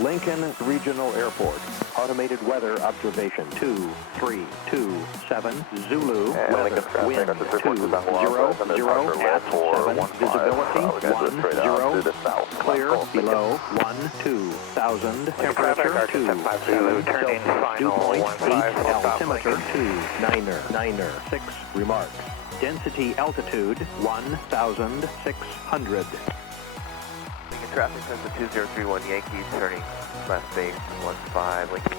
Lincoln Regional Airport. Automated weather observation 2327 Zulu. Weather wind 20 at 7. Visibility 10. Clear below 12,000. Temperature 27. Dew point 8. Altimeter 2. 6. Remarks. Density altitude 1,600. Traffic Cessna 2031 Yankees turning left base 15 Lincoln.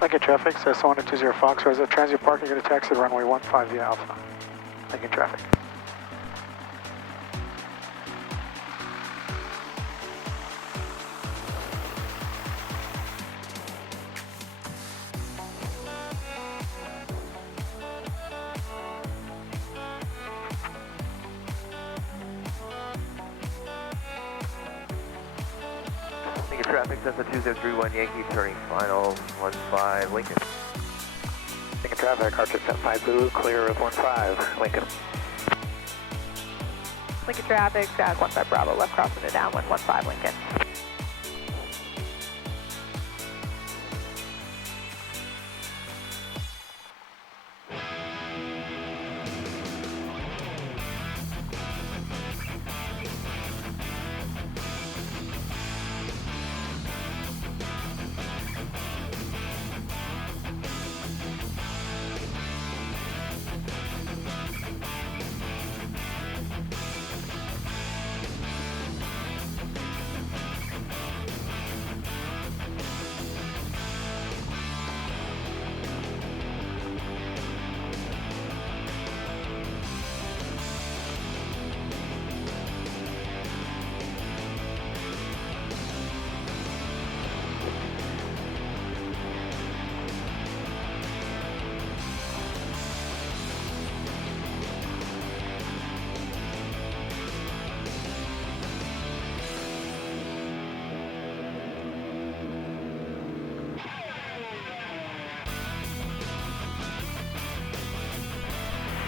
Lincoln traffic, Cessna 120 Fox, Res at Transient Park, you're going to taxi runway 15 via Alpha. Lincoln traffic. Traffic Cessna 2031 Yankee turning final 15 Lincoln. Lincoln traffic, Archer 75 Blue, clear of 15 Lincoln. Lincoln traffic, Jag 15 Bravo, left crossing to downwind 15 Lincoln.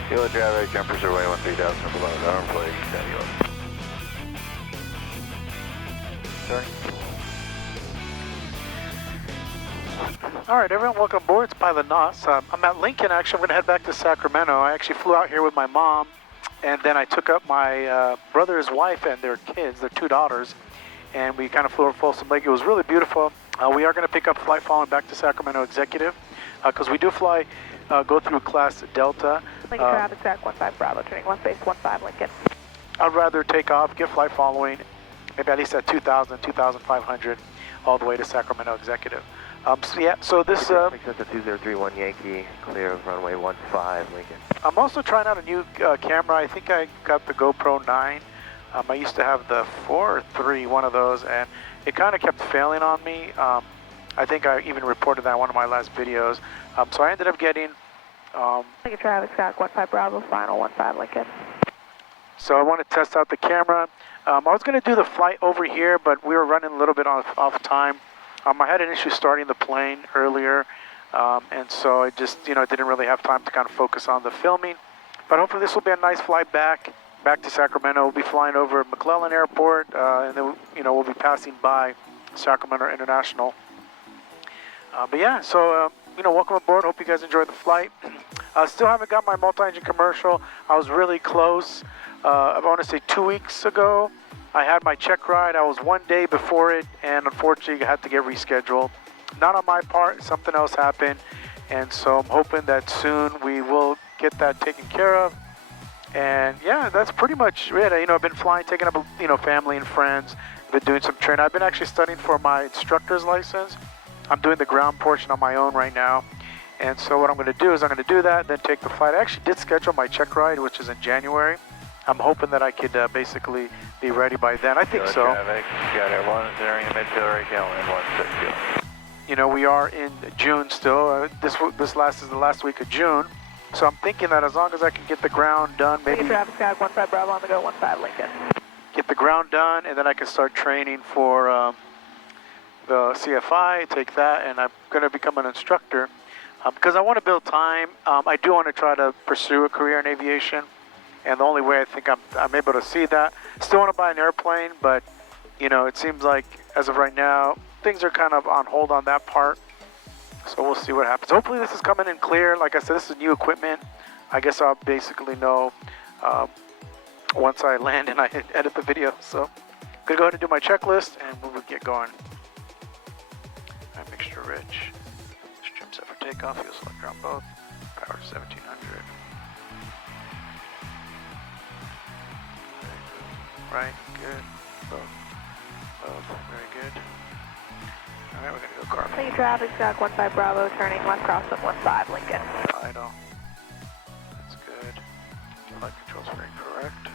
Kilo traffic, jumpers are way 13,000 below, arm flight, steady on. Sorry. All right, everyone, welcome aboard. It's PilotNas. I'm at Lincoln, actually. I'm going to head back to Sacramento. I actually flew out here with my mom, and then I took up my brother's wife and their kids, their 2 daughters, and we kind of flew over Folsom Lake. It was really beautiful. We are going to pick up flight following back to Sacramento Executive, because we do fly, go through class Delta. Lincoln traffic, Jag 15 Bravo, turning left base 15 Lincoln. I'd rather take off, get flight following, maybe at least at 2,000, 2,500, all the way to Sacramento Executive. So this... Traffic Cessna 2031 Yankee, clear of runway 15 Lincoln. I'm also trying out a new camera. I think I got the GoPro 9. I used to have the 4 or 3, one of those, and it kind of kept failing on me. I think I even reported that in one of my last videos. So I ended up getting... Lincoln traffic, Jag 15 Bravo, final 15 Lincoln. So I want to test out the camera. I was going to do the flight over here, but we were running a little bit off time. I had an issue starting the plane earlier, and so I just, didn't really have time to kind of focus on the filming. But hopefully this will be a nice flight back to Sacramento. We'll be flying over McClellan Airport, and then, we'll be passing by Sacramento International. But yeah, so, welcome aboard. Hope you guys enjoyed the flight. Still haven't got my multi-engine commercial. I was really close. I want to say 2 weeks ago, I had my check ride. I was 1 day before it, and unfortunately, I had to get rescheduled. Not on my part. Something else happened, and so I'm hoping that soon we will get that taken care of. And yeah, that's pretty much it. I've been flying, taking up, family and friends. I've been doing some training. I've been actually studying for my instructor's license. I'm doing the ground portion on my own right now. And so what I'm going to do is I'm going to do that, then take the flight. I actually did schedule my check ride, which is in January. I'm hoping that I could basically be ready by then. I think so. Traffic, got Airborne, entering the mid-field right now, and 160. We are in June still. This is the last week of June. So I'm thinking that as long as I can get the ground done, maybe... Lincoln traffic, Jag 15 Bravo on the go, 15 Lincoln. get the ground done, and then I can start training for the CFI, take that, and I'm going to become an instructor because I want to build time. I do want to try to pursue a career in aviation, and the only way I think I'm able to see that, still want to buy an airplane, but you know, it seems like as of right now, things are kind of on hold on that part. So we'll see what happens. Hopefully this is coming in clear. Like I said, this is new equipment. I guess I'll basically know once I land and I edit the video. So I'm gonna go ahead and do my checklist and we'll get going. Alright, mixture rich. Trim set for takeoff, fuel selector on both. Power 1700. Right, good. Both, very good. Alright, we're gonna go car. Take traffic, Stock 15 Bravo, turning left cross at 15 Lincoln. Idle. That's good. Flight controls very correct.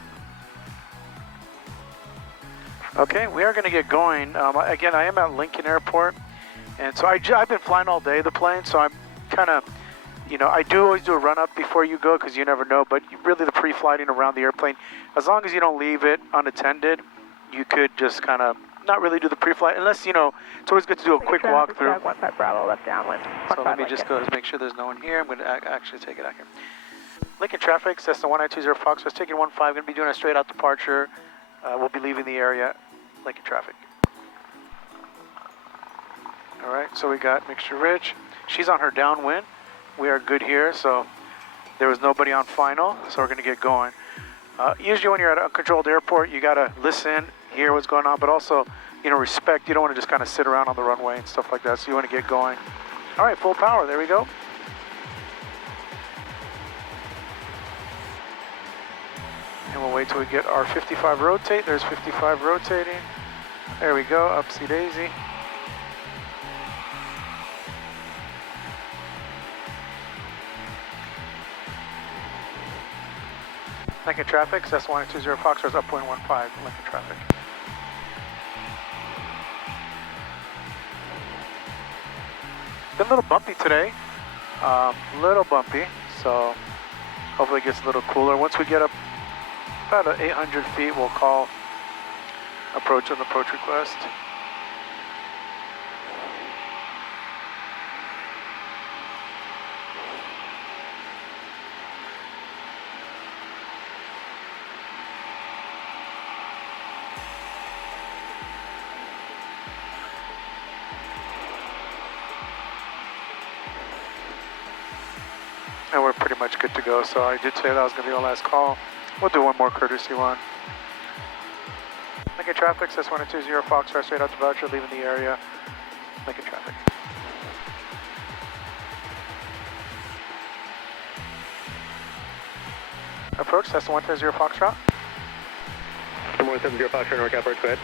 Okay, we are going to get going. Again, I am at Lincoln Airport, and so I've been flying all day the plane, so I'm kind of, you know, I do always do a run-up before you go because you never know, but really the pre-flighting around the airplane, as long as you don't leave it unattended, you could just kind of not really do the pre-flight, unless, you know, it's always good to do a quick walkthrough. 15 Bravo, left downwind. So let me just go make sure there's no one here. I'm going to actually take it out here. Lincoln traffic, Cessna 1920 Fox, taking 15, going to be doing a straight out departure. We'll be leaving the area. Lincoln traffic. All right, so we got Mixture Rich. She's on her downwind. We are good here, so there was nobody on final, so we're going to get going. Usually when you're at an uncontrolled airport, you got to listen, hear what's going on, but also, you know, respect. You don't want to just kind of sit around on the runway and stuff like that, so you want to get going. All right, full power. There we go. And we'll wait till we get our 55 rotate. There's 55 rotating. There we go, upsy daisy. Lincoln traffic, Cessna 120 Foxtrot, upwind 15, Lincoln traffic. Been a little bumpy today, little bumpy, so hopefully it gets a little cooler. Once we get up about 800 feet, we'll call approach and approach request. And we're pretty much good to go, so I did say that was going to be our last call. We'll do one more courtesy one. Lincoln traffic, Cessna 120 Foxtrot, straight out to Voucher, leaving the area. Lincoln traffic. Approach, Cessna 120 Foxtrot. 170 Foxtrot, NorCal approach, go ahead.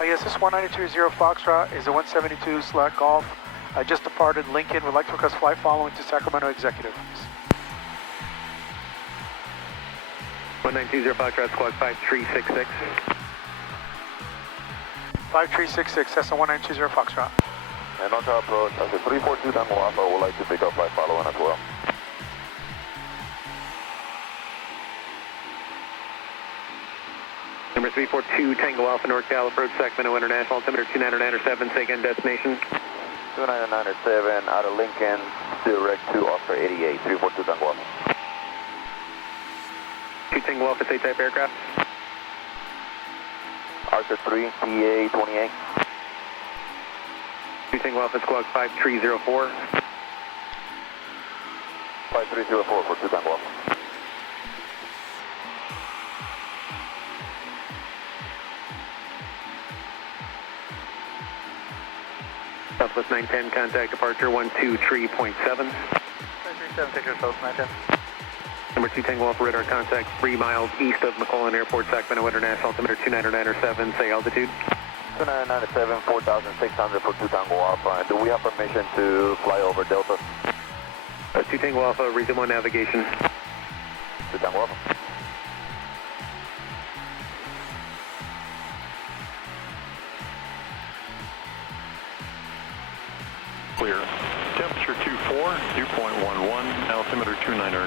Yes, this 1920 Foxtrot is a 172 Select Golf. I just departed Lincoln. Would like to request flight following to Sacramento Executive. 1920 Foxtrot, squawk 5366. 5366, Cessna 1920 Foxtrot. And on top approach, as a 342 Tango Alpha, would like to pick up flight following as well. Number 342 Tango Alpha, NorCal approach Sacramento International, altimeter 2997, say again destination. 2997 out of Lincoln, direct to Oscar 88, 342 Tango Alpha. 2 Tango Alpha, say type aircraft. Arthur 3, PA 28. 2 Tango Alpha, squawk 5304. 5304 for 2 Tango Alpha. Southwest 910, contact departure 123.7. 337, take your South 910. Number 2 Tango Alpha, radar contact 3 miles east of McClellan Airport, Sacramento International, altimeter 2997, say altitude. 2997, 4,600 for 2 Tango Alpha. And do we have permission to fly over Delta? 2 Tango Alpha, resume on navigation. 2 Tango Alpha. Clear. Temperature 24, dew point 11, altimeter 29er,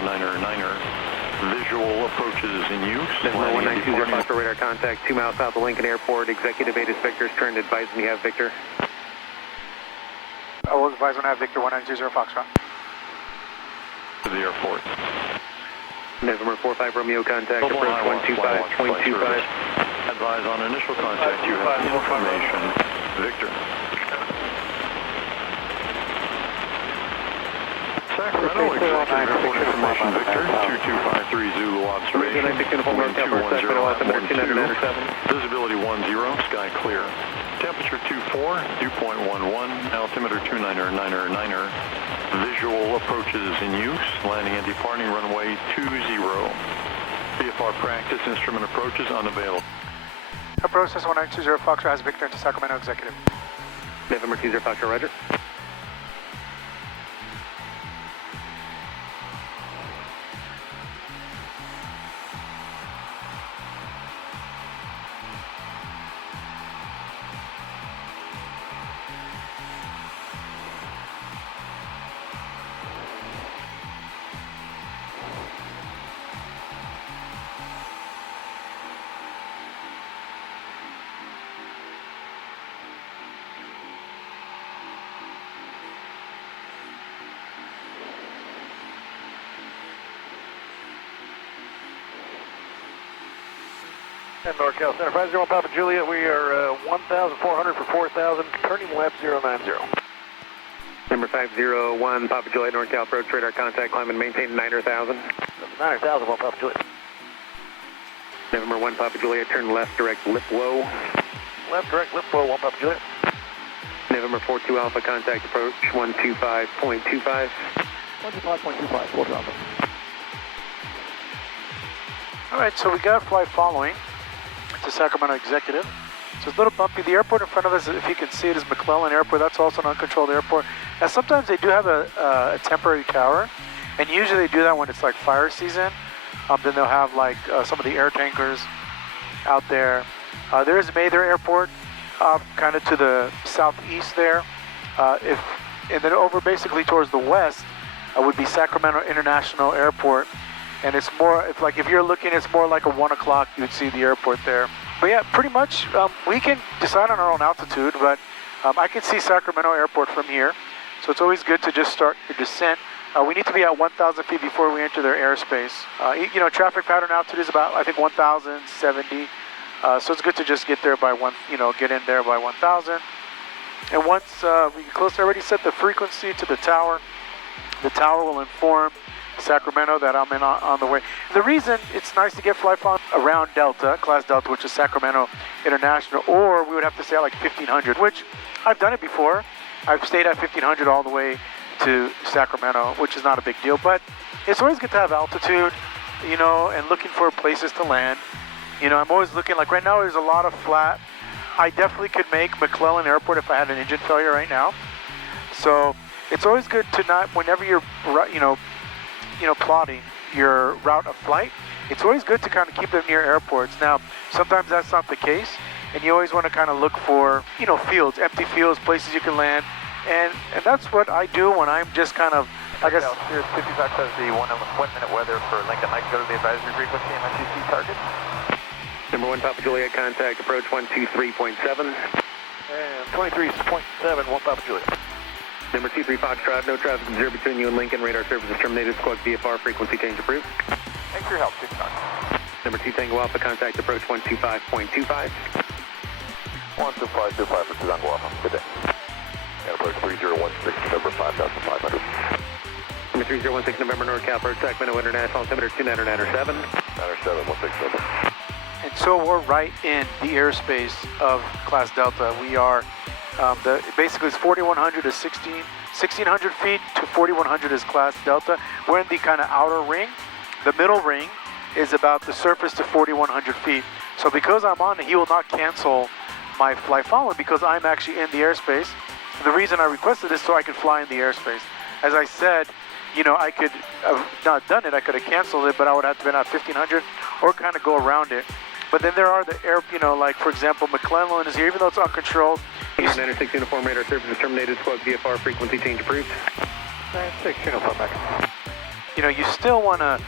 Visual approaches in use. Decimal 19205 for radar contact, 2 miles south of Lincoln Airport. Executive 8 is Victor's turn. Advise when you have Victor. I will advise when I have Victor 1920 Foxtrot. To the airport. November 45 Romeo contact, approach 125.25. Advise on initial contact you have information. Victor. Sacramento Executive Airport information, Victor. 2253 Zulu observation. Wind 210, visibility 10, sky clear. Temperature 24, dew point 11, altimeter 299er. Visual approaches in use, landing and departing runway 20. VFR practice instrument approaches unavailable. Approach Cessna 1920 Foxtrot has Victor into Sacramento Executive. November 20 Foxtrot, roger. And NorCal Center, 501 Papa Juliet, we are 1,400 for 4,000, turning left 090. Number 501 Papa Juliet, NorCal approach, radar contact, climb and maintain 9,000. 9,000, 1 Papa Juliet. November 1 Papa Juliet, turn left, direct, lip low. Left, direct, lip low, 1 Papa Juliet. November 42 Alpha, contact approach, 125.25. 125.25, 4 Alpha. All right, so we got a flight following to Sacramento Executive. So it's a little bumpy. The airport in front of us, if you can see it, is McClellan Airport. That's also an uncontrolled airport. And sometimes they do have a temporary tower, and usually they do that when it's like fire season. Then they'll have like some of the air tankers out there. There is Mather Airport, kind of to the southeast there. And then over basically towards the west would be Sacramento International Airport. And it's more, if you're looking, it's more like a 1 o'clock, you would see the airport there. But yeah, pretty much, we can decide on our own altitude, but I can see Sacramento Airport from here. So it's always good to just start your descent. We need to be at 1,000 feet before we enter their airspace. Traffic pattern altitude is about, I think, 1,070. So it's good to just get there by get in there by 1,000. And once we get close, I already set the frequency to the tower. The tower will inform Sacramento that I'm on the way. The reason it's nice to get flight following around Delta, Class Delta, which is Sacramento International, or we would have to stay at like 1,500, which I've done it before. I've stayed at 1,500 all the way to Sacramento, which is not a big deal, but it's always good to have altitude, and looking for places to land. I'm always looking, like right now there's a lot of flat. I definitely could make McClellan Airport if I had an engine failure right now. So it's always good to not, whenever you're, plotting your route of flight, it's always good to kind of keep them near airports. Now, sometimes that's not the case, and you always want to kind of look for, fields, empty fields, places you can land, and that's what I do when I'm just kind of, I guess. Here's 55 says the 1 minute weather for Lincoln. I can go to the advisory frequency and MCC target. Number 1 Papa Juliet, contact approach 123.7. And 23.7, 1 Papa Juliet. Number 23 Foxtrot, no traffic observed between you and Lincoln. Radar service is terminated. Squawk VFR, frequency change approved. Thanks for your help, 6 Number 2 Tango Alpha, contact approach 125.25. 12525 for Tango Alpha. Good day. And approach 3016, November 5,500. Number 3016 November NorCal, approach Sacramento International, altimeter 299er7. 97, 167. And so we're right in the airspace of Class Delta. We are, basically it's 4,100 to 1,600 feet to 4,100 is Class Delta. We're in the kind of outer ring. The middle ring is about the surface to 4,100 feet. So because I'm on it, he will not cancel my flight following because I'm actually in the airspace. The reason I requested this so I could fly in the airspace. As I said, I could have not done it. I could have canceled it, but I would have been at 1,500 or kind of go around it. But then there are the air, like for example, McClellan is here, even though it's uncontrolled. 96 uniform radar service is terminated. Squawk VFR, frequency change approved. 96 uniform back. You still want to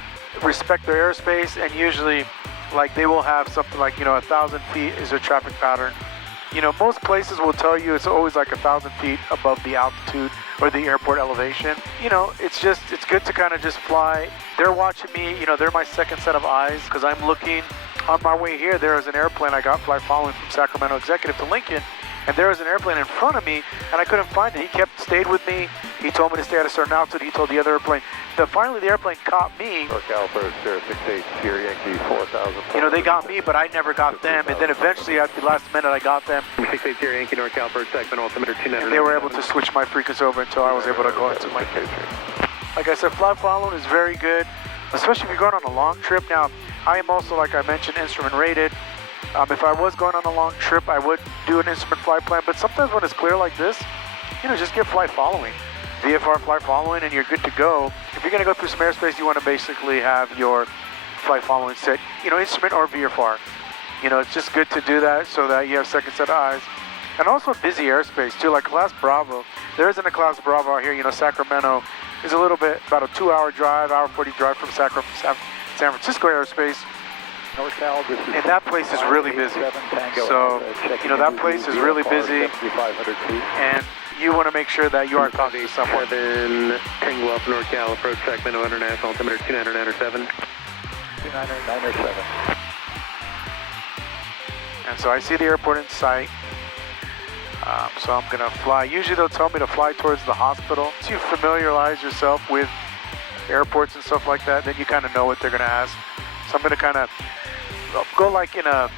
respect their airspace, and usually, like, they will have something like, 1,000 feet is their traffic pattern. Most places will tell you it's always like 1,000 feet above the altitude or the airport elevation. It's good to kind of just fly. They're watching me, they're my second set of eyes, because I'm looking. On my way here, there was an airplane I got fly following from Sacramento Executive to Lincoln, and there was an airplane in front of me, and I couldn't find it. He stayed with me. He told me to stay at a certain altitude. He told the other airplane. Finally, the airplane caught me. NorCal approach 068, Sierra Yankee 4000. They got me, but I never got them. And then eventually, at the last minute, I got them. 68 Sierra Yankee NorCal approach Sacramento altimeter 29. And they were able to switch my frequency over until I was able to go into my case. Like I said, fly following is very good, especially if you're going on a long trip. Now, I am also, like I mentioned, instrument rated. If I was going on a long trip, I would do an instrument flight plan, but sometimes when it's clear like this, just get flight following. VFR flight following, and you're good to go. If you're going to go through some airspace, you want to basically have your flight following set, instrument or VFR. It's just good to do that so that you have second set of eyes. And also busy airspace too, like Class Bravo. There isn't a Class Bravo out here. Sacramento is a little bit, about a 2-hour drive, hour 40 drive from San Francisco airspace. NorCal, this is and that place is really busy. So, that place is really busy. And you want to make sure that you are talking to someone. 7 Tango Alpha NorCal approach Sacramento International altimeter 2997. 2997. And so I see the airport in sight. So I'm going to fly. Usually they'll tell me to fly towards the hospital. Once you familiarize yourself with airports and stuff like that, then you kind of know what they're going to ask. So I'm going to kind of go like in a,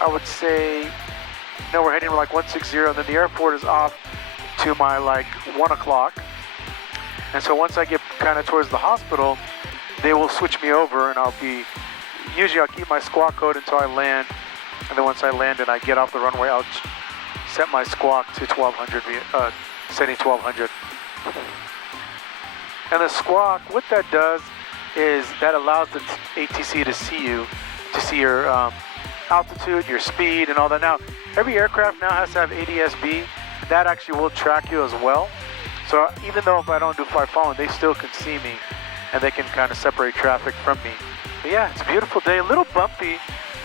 I would say, we're heading like 160, and then the airport is off to my like 1 o'clock. And so once I get kind of towards the hospital, they will switch me over, and usually I'll keep my squawk code until I land. And then once I land and I get off the runway, I'll set my squawk to 1200, setting 1200. And the squawk, what that does is that allows the ATC to see you, to see your altitude, your speed, and all that. Now, every aircraft now has to have ADS-B. That actually will track you as well. So even though if I don't do flight following, they still can see me, and they can kind of separate traffic from me. But yeah, it's a beautiful day, a little bumpy.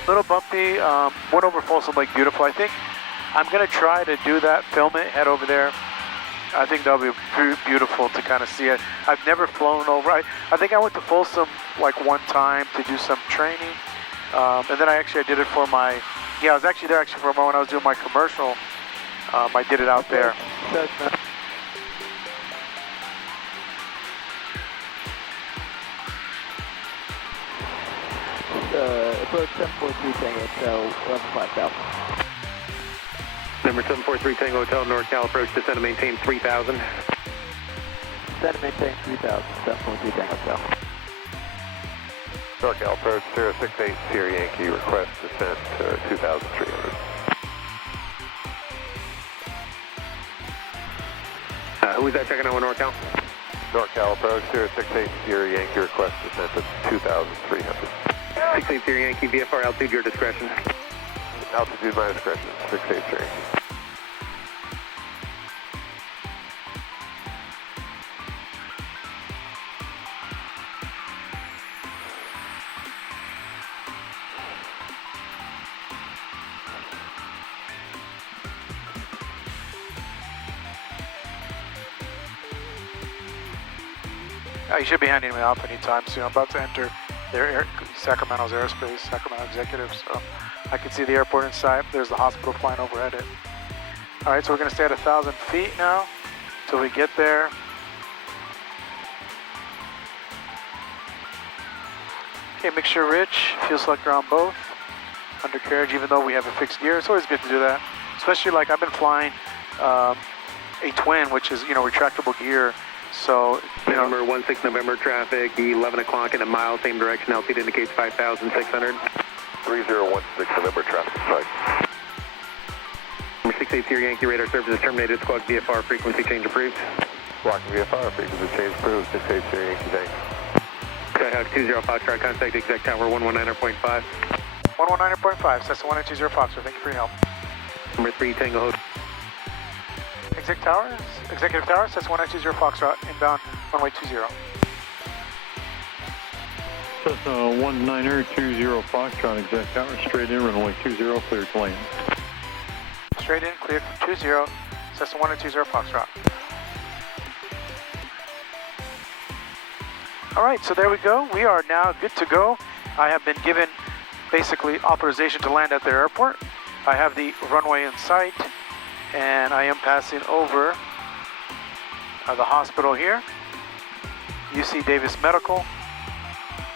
Went over Folsom Lake beautiful. I think I'm going to try to do that, film it, head over there. I think that'll be beautiful to kind of see it. I've never flown over. I think I went to Folsom like one time to do some training. And then I did it for I was actually there for when I was doing my commercial. I did it out there. Cessna. Approach 743 Tango Hotel, 11 South. Number 743 Tango Hotel, NorCal approach, descend and maintain 3000. Descend and maintain 3000, 743 Tango Hotel. NorCal approach 068, Sierra Yankee, request descent to 2300. Who was that checking out with NorCal? NorCal approach 068, Sierra Yankee, request descent to 2300. 68 Sierra Yankee, VFR altitude, your discretion. Altitude my discretion, 68 Sierra Yankee. You should be handing me off anytime soon. I'm about to enter Sacramento's airspace, Sacramento Executive, so I can see the airport in sight. There's the hospital flying overhead it. All right, so we're going to stay at 1,000 feet now until we get there. Okay, mixture rich, fuel selector on both. Undercarriage, even though we have a fixed gear, it's always good to do that. Especially like I've been flying a twin, which is, retractable gear. So, Number 16 November traffic, 11 o'clock in a mile, same direction, altitude indicates 5,600. 3016 November traffic site. Number 68 Sierra Yankee, radar service is terminated, squawk VFR frequency change approved. Squawk VFR frequency change approved, 68 Sierra Yankee, thanks. Skyhawk 20 Foxtrot, contact exact tower 119.5. 119.5, Cessna 120 Foxtrot, thank you for your help. Number 3 Tango Hotel. Executive Tower, Cessna 120 Foxtrot, inbound runway 20. Cessna 1920 Foxtrot, exact tower, straight in, runway 20, cleared to land. Straight in, cleared for 20, Cessna 1920 Foxtrot. All right, so there we go. We are now good to go. I have been given basically authorization to land at the airport. I have the runway in sight, and I am passing over the hospital here, UC Davis Medical,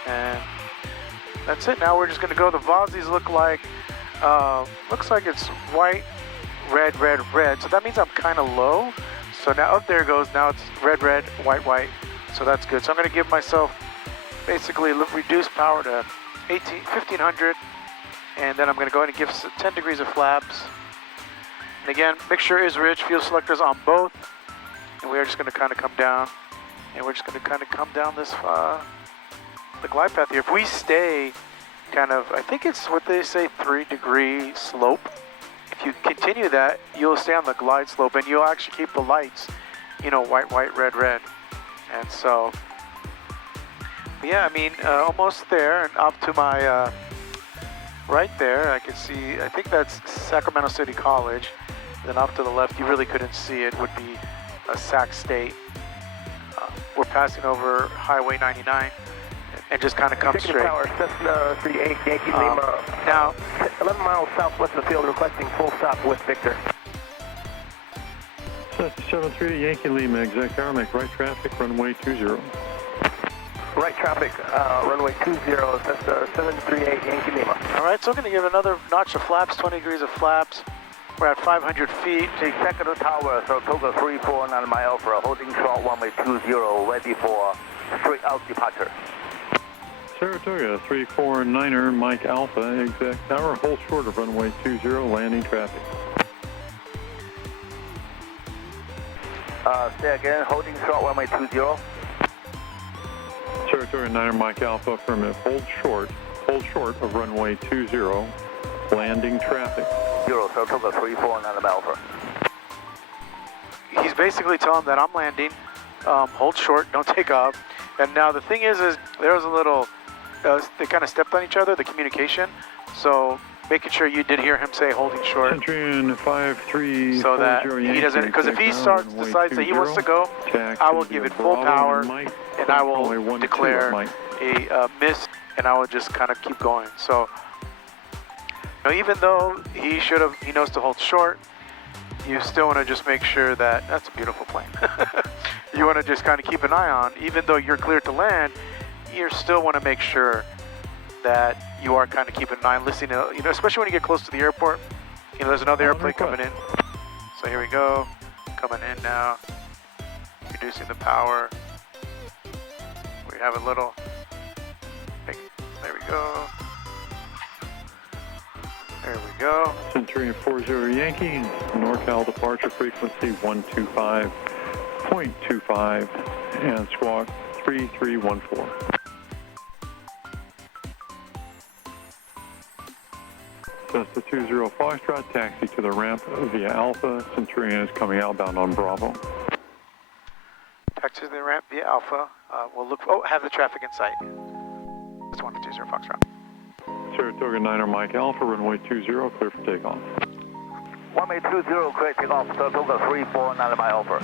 and that's it. Now we're just going to go. The Vozzies look like it's white, red, red, red. So that means I'm kind of low. So now up there it goes. Now it's red, red, white, white. So that's good. So I'm going to give myself basically reduce power to 1500, and then I'm going to go ahead and give 10 degrees of flaps. And again, mixture is rich, fuel selectors on both, and we are just going to kind of come down, and we're just going to kind of come down this the glide path here. If we stay kind of, I think it's what they say, 3-degree slope. If you continue that, you'll stay on the glide slope, and you'll actually keep the lights, you know, white, white, red, red. And so, yeah, I mean, almost there, and up to my right there, I can see, I think that's Sacramento City College. Then off to the left, you really couldn't see it, would be Sac State. We're passing over Highway 99 and just kind of come straight. Tower, Cessna 38, Yankee Lima. Now, 11 miles southwest of the field, requesting full stop with Victor. Cessna 73, Yankee Lima, exact tower, make right traffic, runway 20. Right traffic, runway 20, Cessna 738, Yankee Lima. All right, so I'm going to give another notch of flaps, 20 degrees of flaps. We're at 500 feet. Take Sacramento Tower, Saratoga 349 mile for a holding short runway 20, ready for straight out departure. Saratoga 349er, Mike Alpha, exact tower, hold short of runway 20, landing traffic. Say again, holding short runway 20. Saratoga 9er, Mike Alpha, affirmative, hold short of runway 20, landing traffic. 0, Saratoga 349 Alpha. He's basically telling that I'm landing, hold short, don't take off. And now the thing is there was a little, they kind of stepped on each other, the communication. So making sure you did hear him say holding short. Centurion 5340 so that he doesn't, because if he decides that he wants to go, I will give it full power, and I will declare a miss, and I will just kind of keep going. So, you know, even though he knows to hold short, you still want to just make sure that, that's a beautiful plane. You want to just kind of keep an eye on, even though you're cleared to land, you still want to make sure that you are kind of keeping an eye on listening to, you know, especially when you get close to the airport. You know, there's another airplane coming in. So here we go, coming in now, reducing the power. We have a little, there we go. There we go. Centurion 40 Yankee, NorCal departure frequency 125.25 and squawk 3314. Cessna 20 Foxtrot, taxi to the ramp via Alpha. Centurion is coming outbound on Bravo. Taxi to the ramp via Alpha. We'll look, have the traffic in sight. It's 120 Foxtrot. Saratoga 9er, Mike Alpha, runway 20, clear for takeoff. Runway 20, clear takeoff, Saratoga 349 mile over.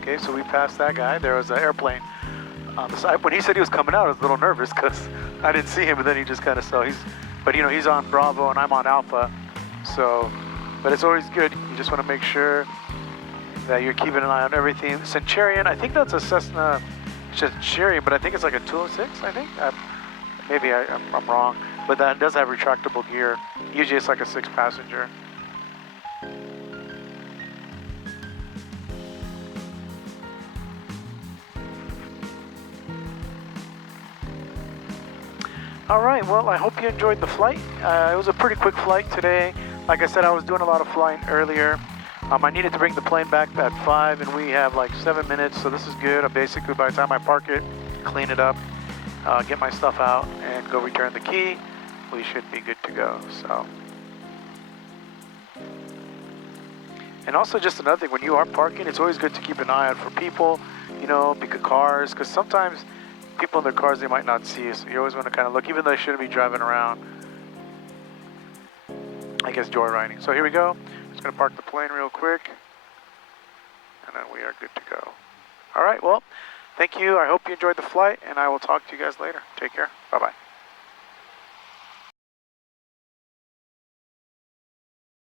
Okay, so we passed that guy. There was an airplane on the side. When he said he was coming out, I was a little nervous because I didn't see him, but then he just kind of saw. But you know, he's on Bravo and I'm on Alpha. So, but it's always good. You just want to make sure that you're keeping an eye on everything. Centurion, I think that's a Cessna Centurion, but I think it's like a 206, I think. Maybe I'm wrong, but that does have retractable gear. Usually it's like a 6-passenger. All right, well, I hope you enjoyed the flight. It was a pretty quick flight today. Like I said, I was doing a lot of flying earlier. I needed to bring the plane back at 5, and we have like 7 minutes, so this is good. Basically, by the time I park it, clean it up, get my stuff out, and go return the key. We should be good to go. So, and also just another thing, when you are parking, it's always good to keep an eye out for people, you know, because cars, because sometimes people in their cars, they might not see you, so you always want to kind of look, even though they shouldn't be driving around, I guess, joyriding. So here we go. Just going to park the plane real quick, and then we are good to go. All right, well, thank you. I hope you enjoyed the flight, and I will talk to you guys later. Take care. Bye-bye.